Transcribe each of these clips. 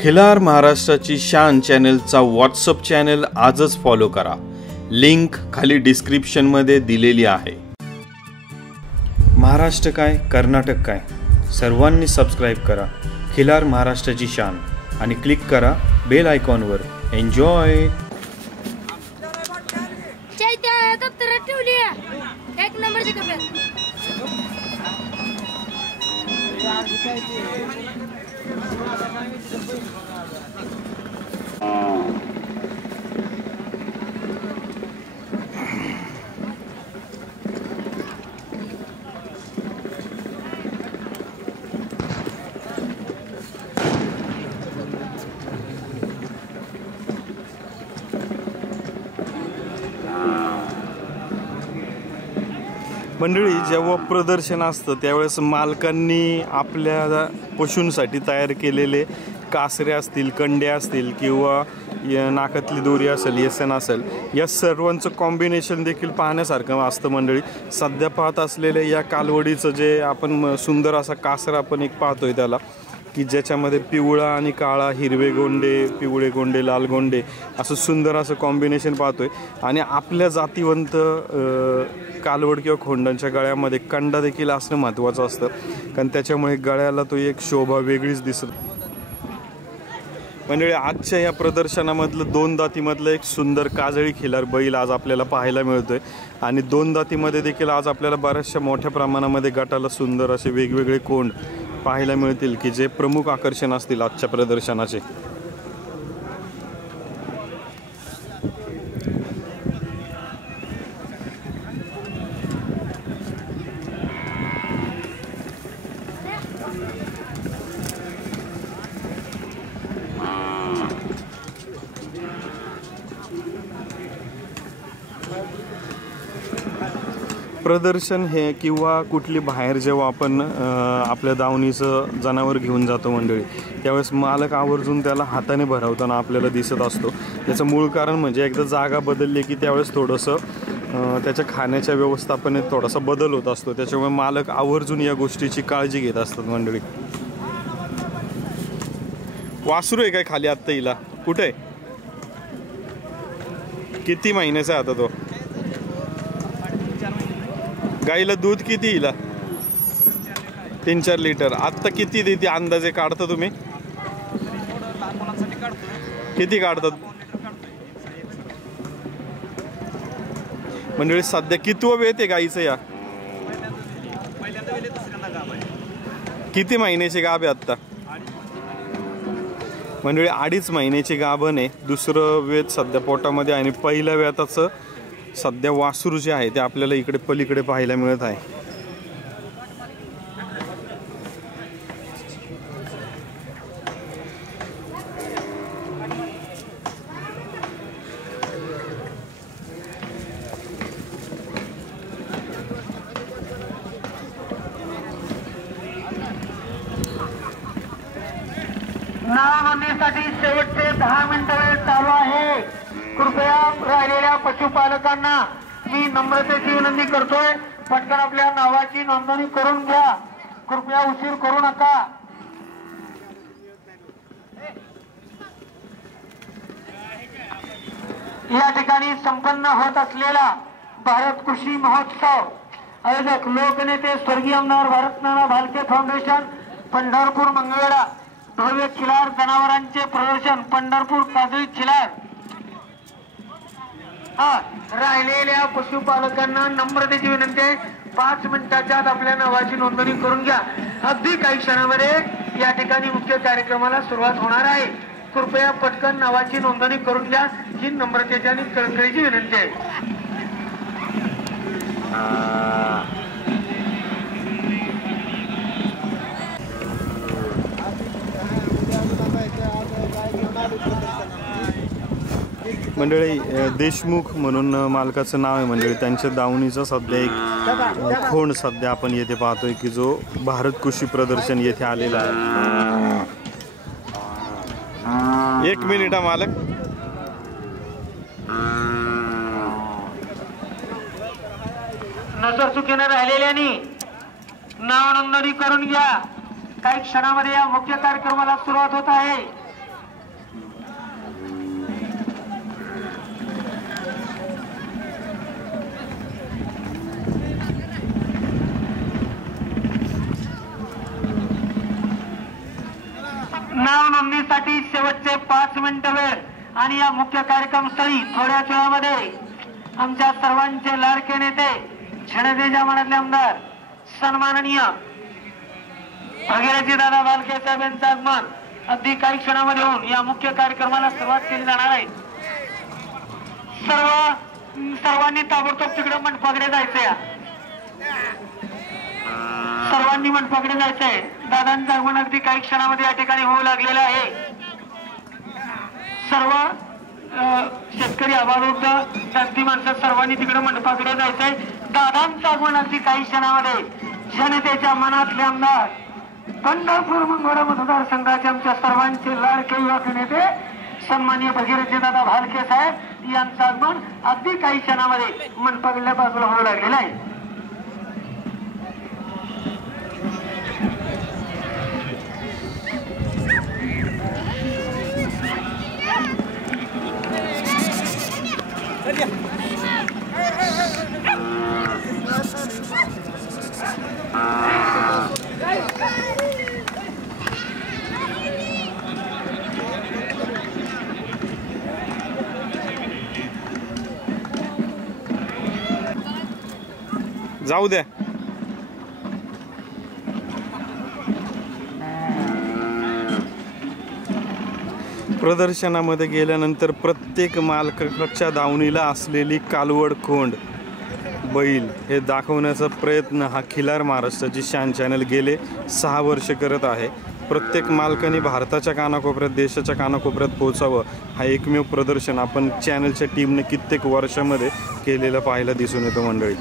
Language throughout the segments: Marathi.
खिलार महाराष्ट्राची शान चॅनलचा व्हॉट्सअप चॅनल आजच फॉलो करा। लिंक खाली डिस्क्रिप्शन मध्ये दिलेली आहे। महाराष्ट्र काय कर्नाटक काय सर्वांनी सबस्क्राइब करा खिलार महाराष्ट्राची शान आणि क्लिक करा बेल आयकॉनवर। एन्जॉय। एक नंबरची मंडळी, जेव्हा प्रदर्शन असतं त्यावेळेस मालकांनी आपल्या पशूंसाठी तयार केलेले कासरे असतील, कंडे असतील किंवा नाकातली दोरी असेल, येसन असेल, या सर्वांचं कॉम्बिनेशन देखील पाहण्यासारखं असतं। मंडळी, सध्या पाहत असलेल्या या कालवडीचं जे आपण सुंदर असा कासरा आपण एक पाहतोय त्याला, की ज्याच्यामध्ये पिवळा आणि काळा, हिरवे गोंडे, पिवळे गोंडे, लाल गोंडे असं सुंदर असं कॉम्बिनेशन पाहतोय। आणि आपल्या जातीवंत कालवड किंवा खोंडांच्या गळ्यामध्ये कंडा देखील असणं महत्त्वाचं असतं, कारण त्याच्यामुळे गळ्याला तो एक शोभा वेगळीच दिसत। म्हणजे आजच्या या प्रदर्शनामधलं दोन दातीमधलं एक सुंदर काजळी खिलार बैल आज आपल्याला पाहायला मिळतोय। आणि दोन दातीमध्ये देखील आज आपल्याला बऱ्याचशा मोठ्या प्रमाणामध्ये गटाला सुंदर असे वेगवेगळे कोंड पाहायला मिळतील, की जे प्रमुख आकर्षण असतील आजच्या प्रदर्शनाचे। प्रदर्शन हे किंवा कुठली बाहेर जेव्हा आपण आपल्या दावणीचं जनावर घेऊन जातो मंडळी, त्यावेळेस मालक आवर्जून त्याला हाताने भरवताना आपल्याला दिसत असतो। त्याचं मूळ कारण म्हणजे एकदा जागा बदलली की त्यावेळेस थोडंसं त्याच्या खाण्याच्या व्यवस्थापनेत थोडासा बदल होत असतो, त्याच्यामुळे मालक आवर्जून या गोष्टीची काळजी घेत असतात। मंडळी, वासरू आहे काय खाली आत्ता हिला? कुठे? किती महिन्याचा आहे आता तो? गाईला दूध किती हिला? 3-4 लिटर। आत्ता किती देते अंदाजे काढता तुम्ही? किती काढतात मंडळी? सध्या कितवं वेळ आहे गाईचं या? किती महिन्याची गाभ आहे आत्ता? मंडळी 2.5 महिन्याची गाभण आहे। दुसरं वेत सध्या पोटामध्ये आणि पहिल्या वेताचं सध्या वासरू जे आहे ते आपल्याला इकडे पलीकडे पाहायला मिळत आहे। नाव नोंदणीसाठी शेवटचे 10 मिनिटं वेळ चालू आहे। कृपया राहिलेल्या पशुपालकांना मी नम्रतेची विनंती करतोय, पटकन आपल्या नावाची नोंदणी करून घ्या। कृपया उशीर करू नका। या ठिकाणी संपन्न होत असलेला भारत कृषी महोत्सव आयोजक लोकनेते स्वर्गीय आमदार भारतनाना भालके फाउंडेशन, पंढरपूर मंगळवेढा। भव्य खिलार जनावरांचे प्रदर्शन पंढरपूर काजळी खिलार। राहिलेल्या पशुपालकांना नम्रतेची विनंती आहे, 5 मिनिटाच्या आत आपल्या नावाची नोंदणी करून घ्या। अगदी काही क्षणामध्ये या ठिकाणी मुख्य कार्यक्रमाला सुरुवात होणार आहे। कृपया पटकन नावाची नोंदणी करून घ्या, ही नम्रतेची आणि कळकळीची विनंती आहे। मंडळी, देशमुख म्हणून मालकाचं नाव आहे मंडळी। त्यांच्या दावणीचा सध्या एक खोंड सध्या आपण येथे पाहतोय, की जो भारत कृषी प्रदर्शन येथे आलेला आहे। 1 मिनिट मालक। नजर चुकीने राहिलेल्यानी नाव नोंदणी करून घ्या। काही क्षणामध्ये या मुख्य कार्यक्रमाला सुरुवात होत आहे। नाव नोंदणीसाठी शेवटचे 5 मिनिटं वेळ आणि या मुख्य कार्यक्रम स्थळी थोड्याच वेळामध्ये आमच्या सर्वांचे लाडके नेते झणदेजा मनातले आमदार सन्माननीय भगीरथजी दादा भालके साहेब यांचं आगमन अगदी काही क्षणामध्ये होऊन या मुख्य कार्यक्रमाला सुरुवात केली जाणार आहे. सर्वांनी ताबडतोब तिकडे मंडपाकडे जायचंय. सर्वांनी मंडपाकडे जायचंय. दादांचं आगमन अगदी काही क्षणामध्ये या ठिकाणी होऊ लागलेलं आहे. सर्व शेतकरी आबालवृद्ध जास्ती माणसं सर्वांनी तिकडे मंडपाकडे जायचंय. दादांचं आगमन अगदी काही क्षणामध्ये जनतेच्या मनातले आमदार पंढरपूर मंगळवेढा मतदारसंघाचे आमच्या सर्वांचे लाडके युवक नेते सन्माननीय भगीरथजी दादा भालके साहेब यांचं आगमन अगदी काही क्षणामध्ये मंडपाकडल्या बाजूला होऊ लागलेलं आहे. जाऊ द्या. प्रदर्शनामध्ये गेल्यानंतर प्रत्येक मालकाच्या दावणीला असलेली कालवड खोंड बैल हे दाखवण्याचा प्रयत्न हा खिलार महाराष्ट्राची शान चॅनल गेले 6 वर्ष करत आहे. प्रत्येक मालकाने भारताच्या कानाकोपऱ्यात देशाच्या कानाकोपऱ्यात पोहोचावं हा एकमेव प्रदर्शन आपण चॅनलच्या टीमने कित्येक वर्षामध्ये केलेलं पाहायला दिसून येतो. मंडळी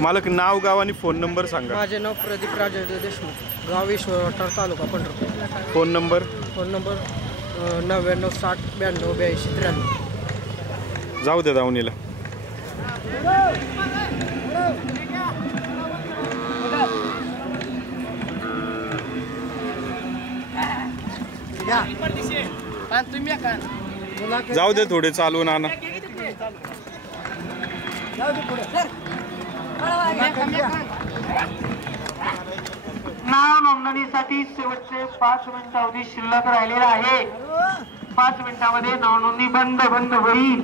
मालक नाव गाव आणि फोन नंबर सांगा. माझे नाव प्रदीप राजेंद्र देशमुख, गाव ईश्वरवाटार, तालुका पंढरपूर. Phone number 99 60 92 82 93. जाऊ द्या दावणीला. जाऊ दे थोडे चालवून आणा. नाव नोंदणीसाठी शेवटचे 5 मिनिटं अवधी शिल्लक राहिलेला आहे. 5 मिनिटांमध्ये नाव नोंदणी बंद होईल.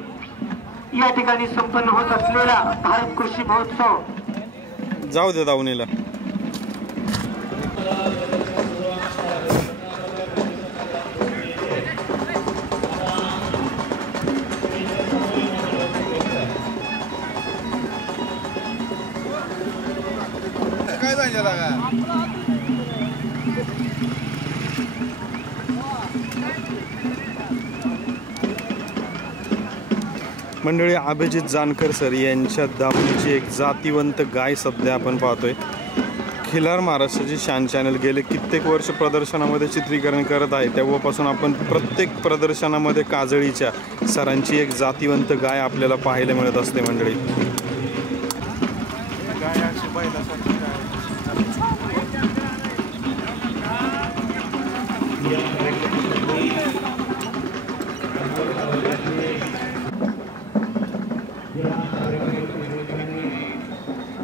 या ठिकाणी संपन्न होत असलेला भारत कृषी महोत्सव. जाऊ दे दावणीला. काय जायचं का मंडळी अभिजित जानकर सर यांच्या दावणीची एक जातीवंत गाय सध्या आपण पाहतोय. खिलार महाराष्ट्राची शान चॅनल गेले कित्येक वर्ष प्रदर्शनामध्ये चित्रीकरण करत आहे. तेव्हापासून आपण प्रत्येक प्रदर्शनामध्ये काजळीच्या सरांची एक जातीवंत गाय आपल्याला पाहायला मिळत असते. मंडळी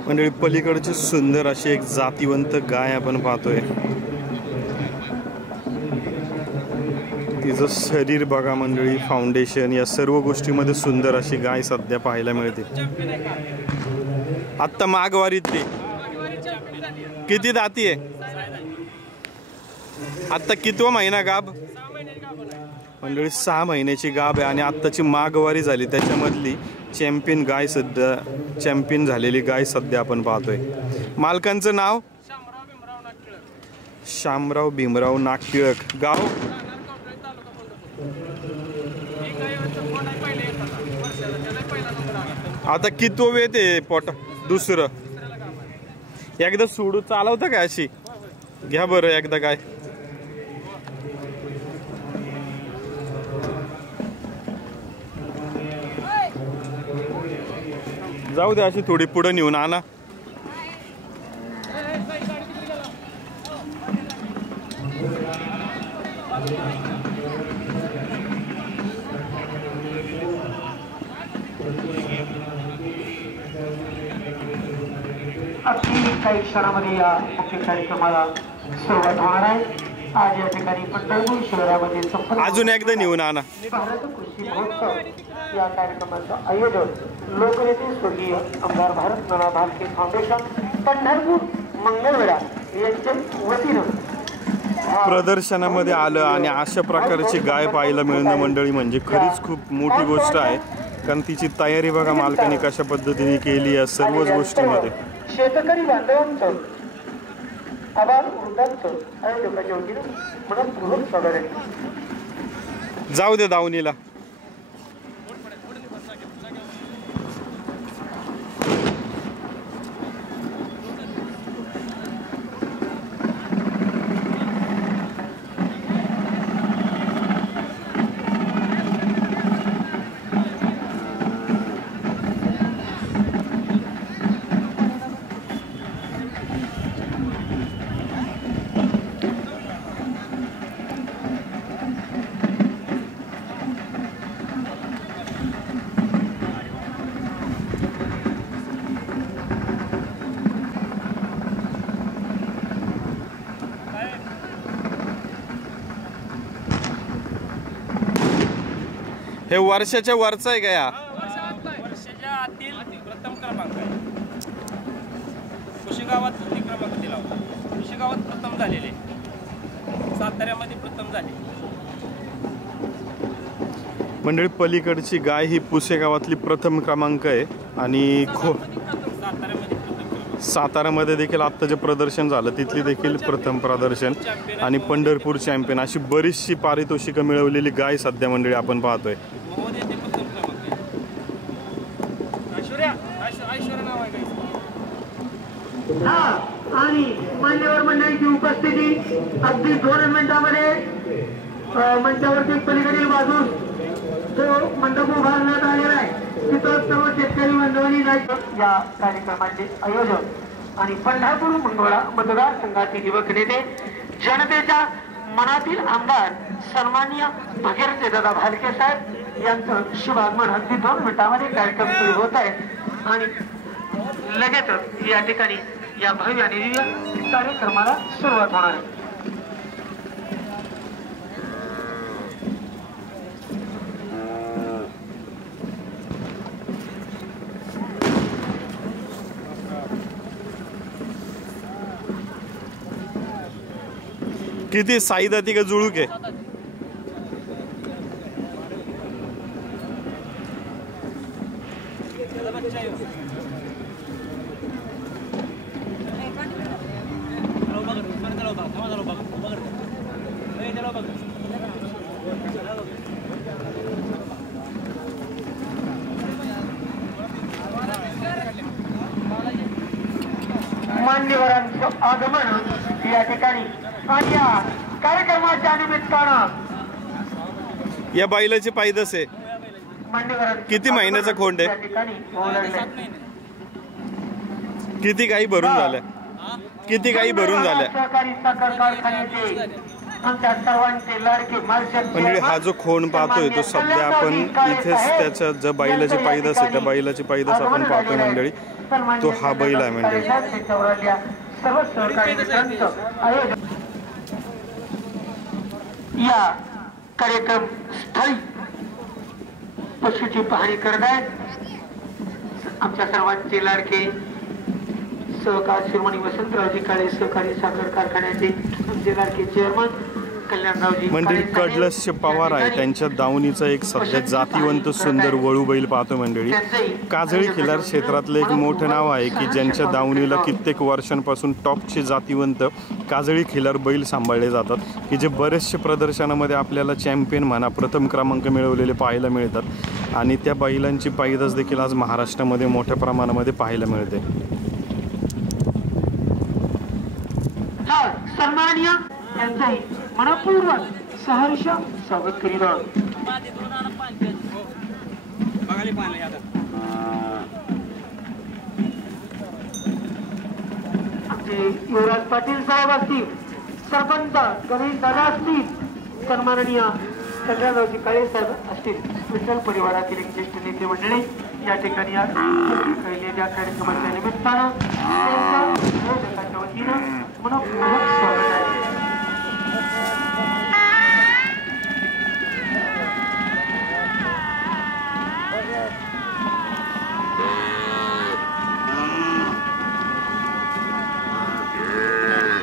मंडळी पलीकडची सुंदर अशी एक जातीवंत गाय आपण पाहतोय. तिचं शरीर बघा मंडळी, फाउंडेशन या सर्व गोष्टीमध्ये सुंदर अशी गाय सध्या पाहायला मिळते. आत्ता माघवारीतली किती दाती आहे? आत्ता कितवा महिना गाब? मंडळी 6 महिन्याची गाब आहे आणि आत्ताची माघवारी झाली. त्याच्यामधली चॅम्पियन गाय सध्या चॅम्पियन झालेली गाय सध्या आपण पाहतोय. मालकांचं नाव शामराव भीमराव नागटिळक, गाव आता कितवं वेत आहे पोटा? दुसरं. एकदा सोडू चालवता का अशी? घ्या बरं एकदा गाय. जाऊ दे अशी थोडी पुढे नेऊन आणा. अगदी काही क्षणामध्ये या मुख्य कार्यक्रमाला सुरुवात होणार आहे. आज या ठिकाणी पंढरपूर शहरामध्ये संपन्न अजून एकदा नेऊन आणा. भारत कृषी महोत्सव या कार्यक्रमाचं आयोजन लोकनेते स्वर्गीय आमदार भारत नाना भालके फाउंडेशन पंढरपूर मंगळवेढा यांच्या वतीनं प्रदर्शनामध्ये आलं आणि अशा प्रकारची गाय पाहायला मिळणं मंडळी म्हणजे खरीच खूप मोठी गोष्ट आहे. कारण तिची तयारी बघा मालकाने कशा पद्धतीने केली या सर्वच गोष्टीमध्ये. शेतकरी बांधवांचं आभार वृद्धांचं आयोजकाच्या वतीनं मनपूर्वक स्वागत आहे. जाऊ दे दावणीला. हे वर्षाच्या वरचा आहे का या? वर्षाच्या आतील प्रथम क्रमांक आहे. कुशेगावात द्वितीय क्रमांक दिला होता. कुशेगावात प्रथम झालेले, साताऱ्यामध्ये प्रथम झाले. मंडळी पलीकडची गाय ही पुसेगावातली प्रथम क्रमांक आहे आणि साताऱ्यामध्ये देखील आत्ता जे प्रदर्शन झालं तिथली देखील प्रथम प्रदर्शन आणि पंढरपूर चॅम्पियन अशी बरीचशी पारितोषिकं मिळवलेली गाय सध्या मंडळी आपण पाहतोय. आणि मान्यवर मंडळीची उपस्थिती अगदी 2 मिनिटांमध्ये मंचावरती पलीकडील बाजूस जो मंडप उभारण्यात आलेला आहे तिथं सर्व शेतकरी बांधवांनी या कार्यक्रमाचे आयोजन आणि पंढरपूर मंगळा मतदारसंघाचे युवक नेते जनतेच्या मनातील आमदार सन्माननीय भगीरथ दादा भालके साहेब यांचं शुभ आगमन अगदी 2 मिनिटांमध्ये कार्यक्रम सुरू होत आहे आणि लगेचच या ठिकाणी या भव्य आणि दिव्य कार्यक्रमाला सुरुवात होणार आहे. किती साई दाती का जुळूक आहे? मान्यवरांचं आगमन या ठिकाणी आणि या कार्यक्रमाच्या निमित्तानं या बैलाची पायदस आहे. किती महिन्याचा खोंड आहे? किती गाई भरून झाल्या? किती गाई भरून झाल्या? सहकारी साखर कारखान्याचे आमच्या सर्वांचे लाडके म्हणजे हा जो खोंड पाहतोय तो सध्या आपण इथेच त्याच्या ज्या बैलाची पायदस आहे त्या बैलाची पायदस आपण पाहतोय मंडळी. तो हा बैल आहे मंडळी. सर्व सहकारी मित्रांचं आयोजन या कार्यक्रम स्थळी पशुची पाहणी करत आहेत आमच्या सर्वांचे लाडके सहकार श्रीमणी वसंतरावजी काळे सहकारी साखर कारखान्याचे आमचे लाडके चेअरमन कल्याणरावजी मंडळी कडलसचे पवार आहे त्यांच्या दावणीचा एक सध्या जातीवंत सुंदर वळू बैल पाहतो मंडळी. काजळी खिलार क्षेत्रातलं एक मोठं नाव आहे की ज्यांच्या दावणीला कित्येक वर्षांपासून टॉपचे जातीवंत काजळी खिलार बैल सांभाळले जातात की जे बरेचसे प्रदर्शनामध्ये आपल्याला चॅम्पियन म्हणा प्रथम क्रमांक मिळवलेले पाहायला मिळतात आणि त्या बैलांची पायदास देखील आज महाराष्ट्रामध्ये मोठ्या प्रमाणामध्ये पाहायला मिळते. सन्माननीय यांचाही मनपूर्वक सहर्ष स्वागत करीत आहोत. आमचे युवराज पाटील साहेब असतील, सरपंच गणेश दादा असतील, सन्माननीय कल्याणरावजी काळे साहेब असतील, विठ्ठल परिवारातील एक ज्येष्ठ नेते मंडळी या ठिकाणी या कार्यक्रमाच्या निमित्तानं त्यांच्या वतीनं मनपूर्वक स्वागत आहे.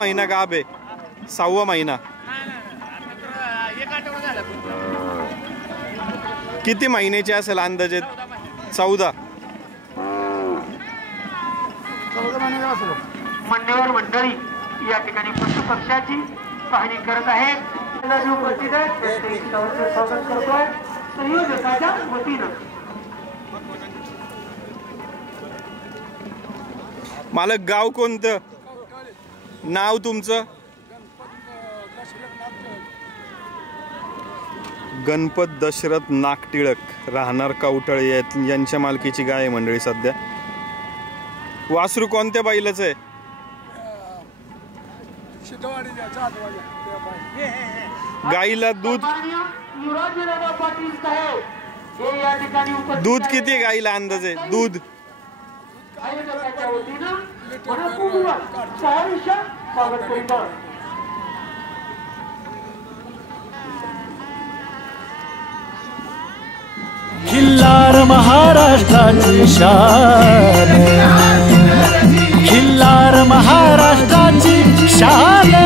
महिना गाब आहे, 6वा महिना. एक आठवडा झाला. किती महिन्याची असेल अंदाजे? 14. मान्यवर मंडळी या ठिकाणी पशु पक्षाची पाहणी करत आहेत. उपस्थित आहेत स्वागत करतोय संयोजकाच्या वतीनं. मालक गाव कोणतं? नाव तुमचं? गणपत दशरथ नागटिळक, राहणार कवठळे यांच्या मालकीची गाय आहे मंडळी सध्या. वासरू कोणत्या बैलाचं आहे? गाईला दूध दूध किती आहे गाईला अंदाजे? दूध खिल्लार महाराष्ट्राची शान, खिल्लार महाराष्ट्राची शान.